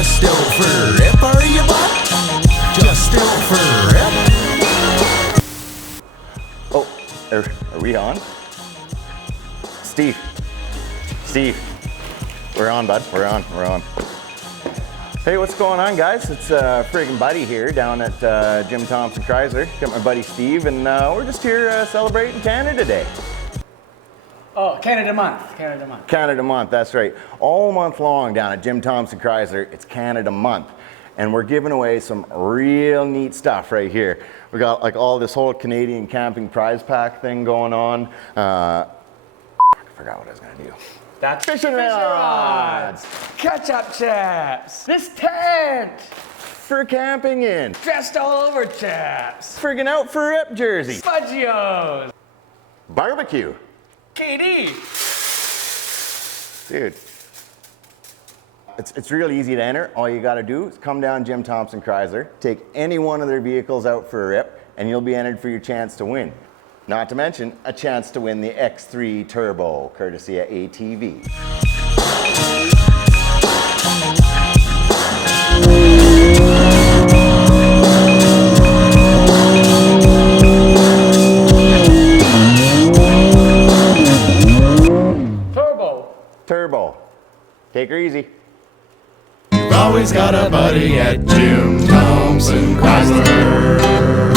Just still for rip, are you, bud? Just still for rip. Oh, are we on? Steve, we're on, bud. We're on. Hey, what's going on, guys? It's Friggin Buddy here down at Jim Thompson Chrysler. Got my buddy Steve, and we're just here celebrating Canada Day. Oh, Canada Month. Canada Month, that's right. All month long down at Jim Thompson Chrysler, it's Canada Month. And we're giving away some real neat stuff right here. We got like all this whole Canadian camping prize pack thing going on. I forgot what I was gonna do. That's Fishing rods! Catch-up chaps! This tent! For camping in! Dressed all over chaps! Friggin' out for rip jersey! Fudgios! Barbecue! KD! Dude. It's real easy to enter. All you gotta do is come down Jim Thompson Chrysler, take any one of their vehicles out for a rip, and you'll be entered for your chance to win. Not to mention a chance to win the X3 Turbo, courtesy of ATV. Turbo. Take her easy. You've always got a buddy at Jim Thompson Chrysler.